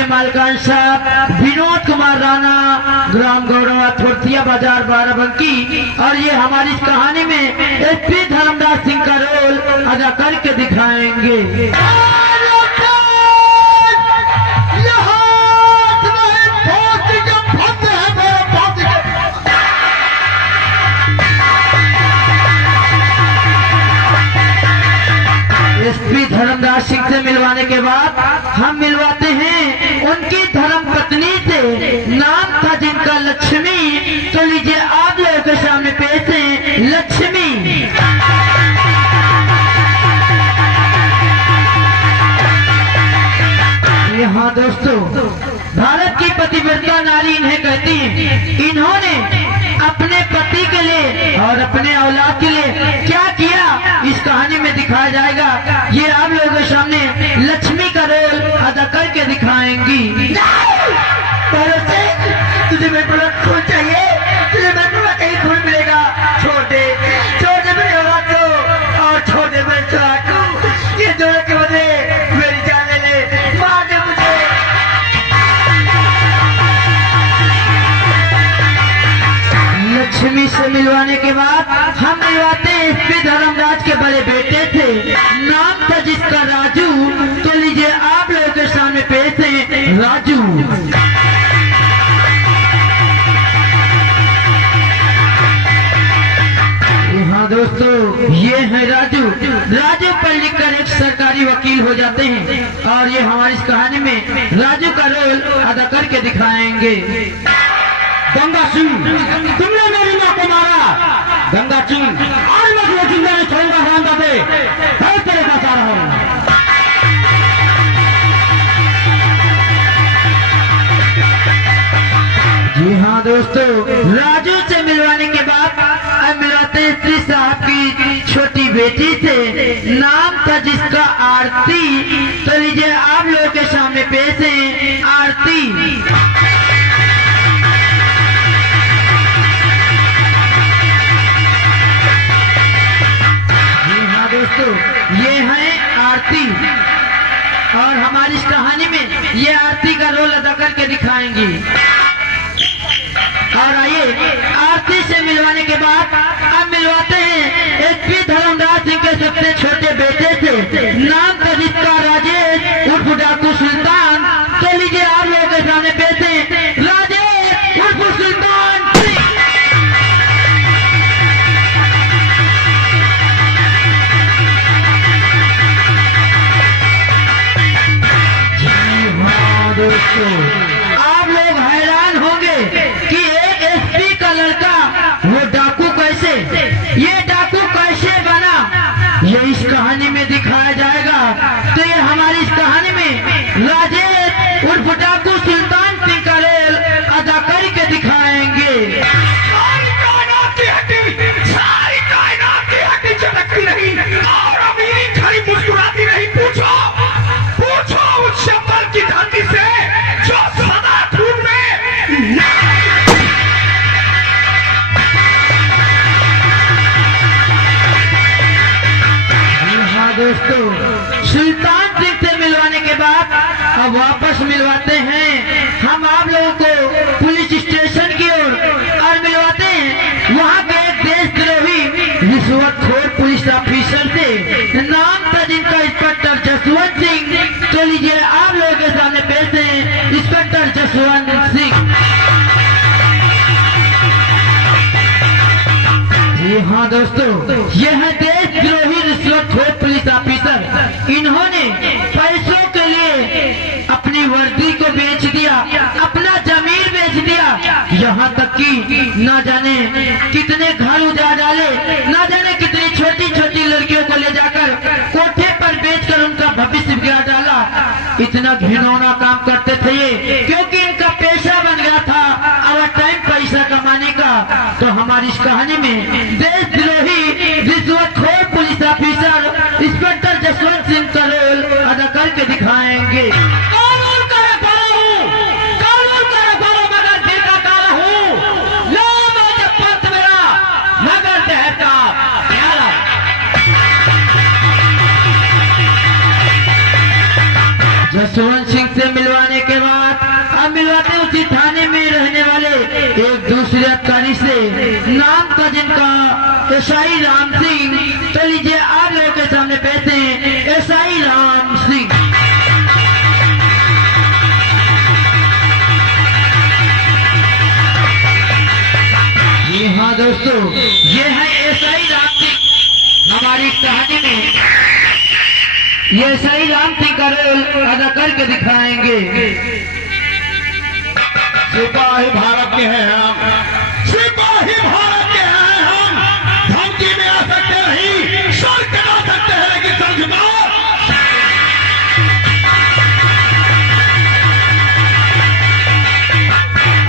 के मालकान साहब विनोद कुमार राणा, ग्राम गौरवा थोरतिया बाजार बाराबंकी। और ये हमारी इस कहानी में एसपी धर्मदास सिंह का रोल अदा करके दिखाएंगे। एसपी धर्मदास सिंह से मिलवाने के बाद हम मिलवाते हैं उनकी धर्म पत्नी से, नाम था जिनका लक्ष्मी। तो लीजिए आप लोगों के सामने पेश है लक्ष्मी। हाँ दोस्तों, भारत की पतिव्रता नारी इन्हें कहती है। इन्होंने अपने पति के लिए और अपने औलाद के लिए क्या किया इस कहानी में दिखाया जाएगा। ये आप लोगों के सामने लक्ष्मी का रोल अदा करके दिखाएंगी। तुझे मेरे खून चाहिए, तुझे मेरे कहीं खून मिलेगा। छोड़ दे मेरे औलाद को और छोड़ दे मेरे चौराहे को। ये जोड़े के बदले मेरी जान ले ले, मार दे मुझे। लक्ष्मी से मिलवाने के बाद हम मिलवाते हैं एसपी धर्मराज के बड़े बेटे थे, नाम था जिसका राजू। तो लीजिए आप लोगों के सामने पेश है राजू। हाँ दोस्तों, ये है राजू। राजू पढ़ लिख कर एक सरकारी वकील हो जाते हैं और ये हमारी इस कहानी में राजू का रोल अदा करके दिखाएंगे। गंगा सिंह, तुमने मेरी माँ को मारा। गंगा सिंह, आज मैं तुम्हें जिंदा नहीं छोड़ूंगा। रामदादे, मैं तेरे पास आ रहा हूँ। जी हाँ दोस्तों, राजू से मिलवाने के बाद अब मिलवाते हैं श्री साहब की छोटी बेटी से, नाम था जिसका आरती। तो लीजिए आप लोगों के सामने पेश है आरती। दोस्तों, ये है आरती और हमारी इस कहानी में ये आरती का रोल अदा करके दिखाएंगी। और आइए आरती से मिलवाने के बाद अब मिलवाते हैं एसपी धर्मदास सिंह के सबसे छोटे बेटे से, नाम था जिसका राजेश उर्फ डाकू सुल्तान। तो लीजिए आप लोगों के सामने पेश है राजेश उर्फ सुल्तान। दोस्तों, आप लोग हैरान होंगे कि एक एसपी का लड़का वो डाकू कैसे, ये डाकू कैसे बना, ये इस कहानी में दिखाया जाएगा। तो ये हमारी इस कहानी में राजेश उर्फ डाकू सुल्तान सिंह का रोल अदा करके दिखाएंगे। सारी कायनात की हड्डी चमकती रही और अमीरी खड़ी मुस्कुराती रही। पूछो उस शंबर की धरती से जो सदा धूप में। हाँ दोस्तों, सुल्तान सिंह से मिलवाने के बाद अब वापस मिलवाते हैं हम आप लोगों को पुलिस स्टेशन की ओर और मिलवाते हैं वहाँ के एक देशद्रोही रिश्वतखोर पुलिस ऑफिसर से, नाम था जिनका इंस्पेक्टर जसवंत सिंह। तो लीजिए आप लोगों के सामने पेश है इंस्पेक्टर जसवंत सिंह। जी हाँ दोस्तों, यह है देशद्रोही रिश्वतखोर पुलिस ऑफिसर। इन्होंने पैसों के लिए अपनी वर्दी को बेच दिया, अपना जमीन बेच दिया, यहाँ तक कि ना जाने कितने घर उजाड़ डाले, ना जाने कितनी छोटी छोटी लड़कियों को ले जाकर कोठे पर बेचकर उनका भविष्य बिगाड़ डाला। इतना घिनौना काम करते थे ये, क्योंकि इनका पेशा बन गया था और टाइम पैसा कमाने का। तो हमारी इस कहानी में देशद्रोही रिश्वतखोर police officer inspector Jaswant Singh का रोल अदा करके दिखाएंगे। जसवंत सिंह से मिलवाने के बाद ईमानदारी से, नाम था जिनका एसआई राम सिंह। तो लीजिए आप लोगों के सामने पेश हैं एसआई राम सिंह। जी हाँ दोस्तों, ये है एसआई राम सिंह। हमारी कहानी में ये एसआई राम सिंह का रोल अदा करके दिखाएंगे। सिपाही भारत के हैं हम, सिपाही भारत के हैं हम। धमकी में आ सकते नहीं, सर कटा सकते हैं लेकिन सर झुकाओ।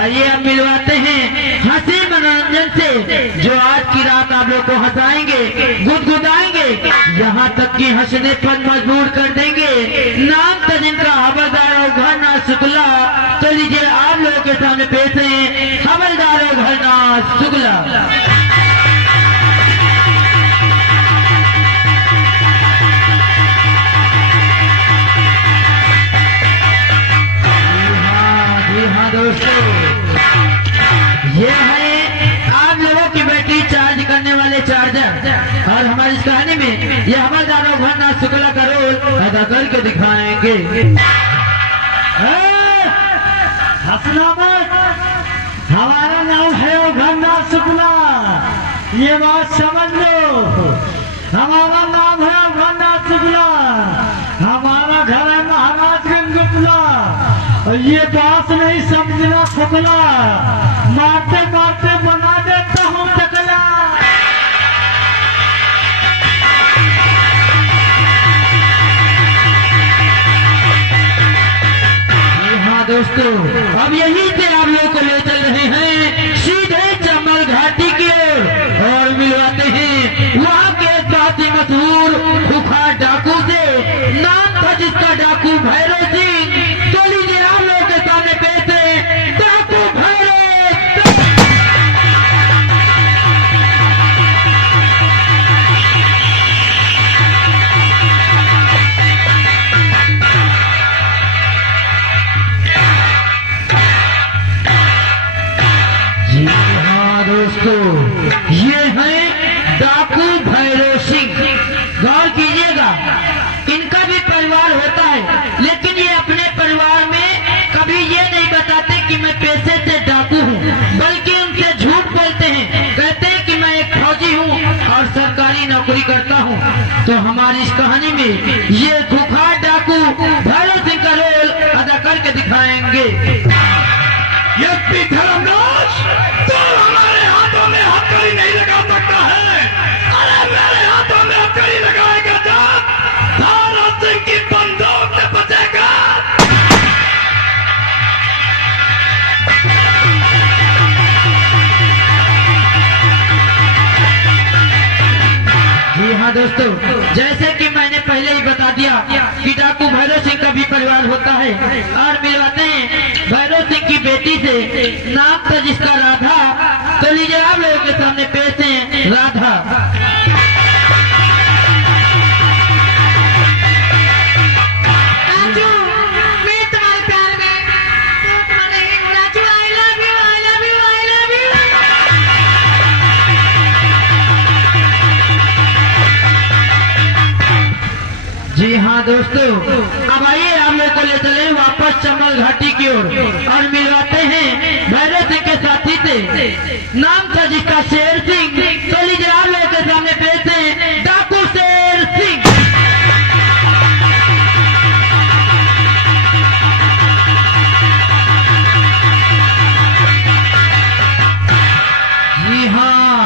आइए अब मिलवाते हैं हंसी मनोरंजन से, जो आज की रात आप लोग को हंसाएंगे, गुदगुदाएंगे, यहाँ तक कि हंसने पर मजबूर कर देंगे। नाम था जिनका हवलदार और घरना शुक्ला। तो लीजिए आप लोगों के सामने पेश हैं हवलदार और घरना शुक्ला। जी हाँ दोस्तों, ये है आप लोगों की बैटरी चार्ज करने वाले चार्जर। और हमारी इस कहानी में ये हवलदार और घरना शुक्ला का रोल अदा करके दिखाएंगे। हंसना मत, हमारा नाम है घरना शुक्ला, ये बात समझ लो। हमारा नाम है घरना शुक्ला, हमारा घर है महाराजगंज गुपला। और ये बात नहीं समझना फुकला, मारते मारते बना देता हूँ टकला। हाँ दोस्तों, अब यहीं से आप लोग को ले चल रहे हैं सीधे चंबल घाटी की ओर और मिलवाते हैं वहाँ के बहुत ही मशहूर खुखार डाकू से। नाम था जिसका डाकू भैरव सिंह। तो लीजिए आप लोगों के सामने पेश है डाकू भैरव सिंह। जी हाँ दोस्तों, ये है डाकू भैरव सिंह। गौर कीजिएगा, इनका भी परिवार होता है, लेकिन ये अपने परिवार में कभी ये नहीं बताते कि मैं पैसे से डाकू हूँ, बल्कि उनसे झूठ बोलते हैं। कहते हैं कि मैं एक फौजी हूँ और सरकारी नौकरी करता हूँ। तो हमारी इस कहानी में ये खुखार डाकू भैरव सिंह का रोल अदा करके दिखाएंगे। एसपी धर्मराज, तो हमारे हाथों में हथकड़ी नहीं लगा सकता है। अरे मेरे हाथों में हथकड़ी लगाएगा तो धारा सिंह की बंदूक से बचेगा। जी हाँ दोस्तों, जैसे कि मैंने पहले ही बता दिया कि डाकू भैरव सिंह का भी परिवार होता है। और मिलवाते हैं भैरव सिंह की बेटी से, नाम था जिसका राधा। तो लीजिए आप लोगों के सामने पेश हैं राधा। राजू, मैं तुम्हारे प्यार में टूटना नहीं हूँ। Raju, I love you, I love you, I love you। जी हाँ दोस्तों, अब आइए आप लोग को ले चले वापस चंबल घाटी की ओर और मिलवाते हैं भैरव सिंह के साथी से। नाम था जिसका शेर सिंह। तो लीजिए आप लोग के सामने पेश हैं डाकू शेर सिंह। जी हाँ,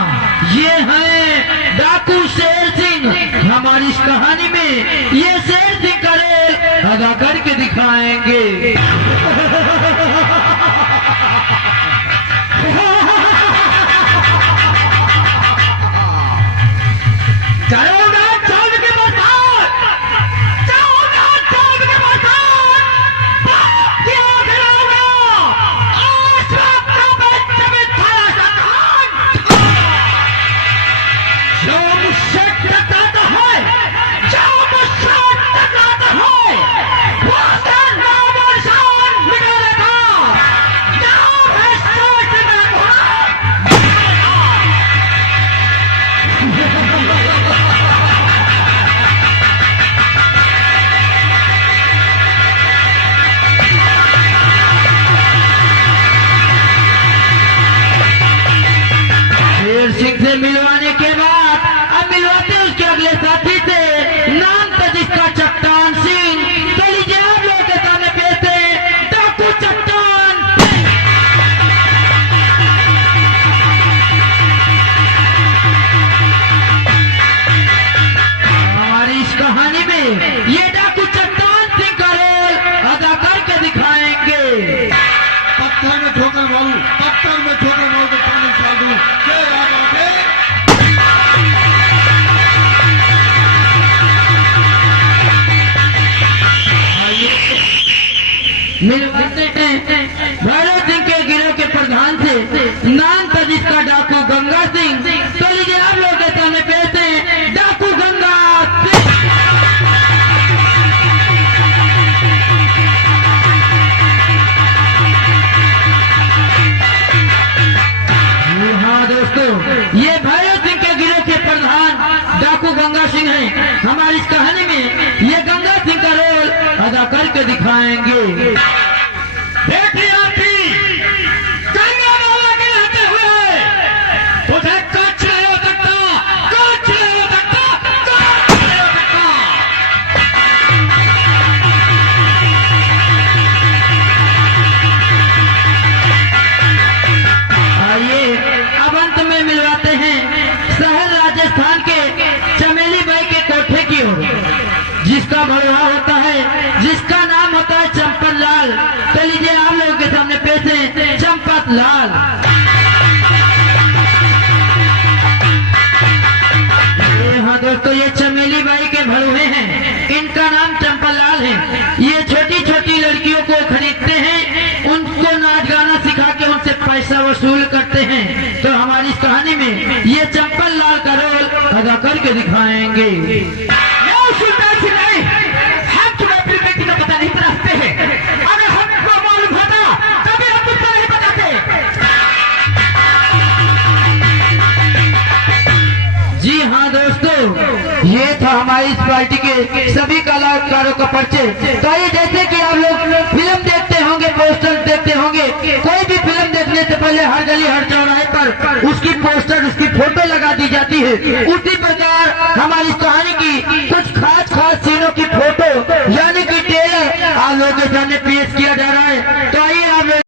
ये है डाकू शेर सिंह। हमारी इस कहानी में ये शेर सिंह का रोल अदा करके दिखाएंगे। जाओगा चांद के बरसात, जाओगा चांद के बरसात, बाप क्या गिराओगा, आज रात का बच्चा में थाया शैतान। जो मुझसे टकराता है, जो मुझसे टकराता है, वो नाम और मिलवाते हैं भैरव सिंह के गिरोह के प्रधान से, नाम था जिसका डाकू गंगा सिंह। तो लीजिए आप लोग के सामने पेश हैं डाकू गंगा सिंह। जी हाँ दोस्तों, ये भैरव सिंह के गिरोह के प्रधान डाकू गंगा सिंह हैं। हमारी इस कहानी में ये गंगा सिंह का रोल अदा करके दिखाएंगे। देखिए आपकी गंगा बाबा के रहते हुए तुझे कुछ नहीं हो सकता, कुछ नहीं हो सकता, कुछ नहीं हो सकता। आइए अब अंत में मिलवाते हैं शहर राजस्थान के चमेली बाई के कोठे की ओर, जिसका भड़वा होता है, जिसका नाम होता है चंपत लाल। तो लीजिए आप लोगों के सामने पेश है चंपत लाल। हाँ दोस्तों, ये चमेली बाई के भड़वे हैं, इनका नाम चंपत लाल है। ये छोटी छोटी लड़कियों को खरीदते हैं, उनको नाच गाना सिखा के उनसे पैसा वसूल करते हैं। तो हमारी इस कहानी में ये चंपत लाल का रोल अदा करके दिखाएंगे। ये सुल्तान सिंह नहीं, हम तुम्हें अपनी बेटी का पता नहीं बताते हैं। अगर हमको मालूम होता तभी हम तुमको नहीं बताते। जी हाँ दोस्तों, ये था हमारी इस पार्टी के सभी कलाकारों का परिचय। तो ये जैसे कि आप लोग फिल्म देखते होंगे, पोस्टर देखते होंगे, कोई भी फिल्म देखने से पहले हर गली हर चौराहे पर उसकी पोस्टर, उसकी फोटो लगा दी जाती है। उसी प्रकार हमारी इस कहानी की कुछ खास सीनों की फोटो यानी कि ट्रेलर आप लोगों के सामने पेश किया जा रहा है। तो आइए आप लोग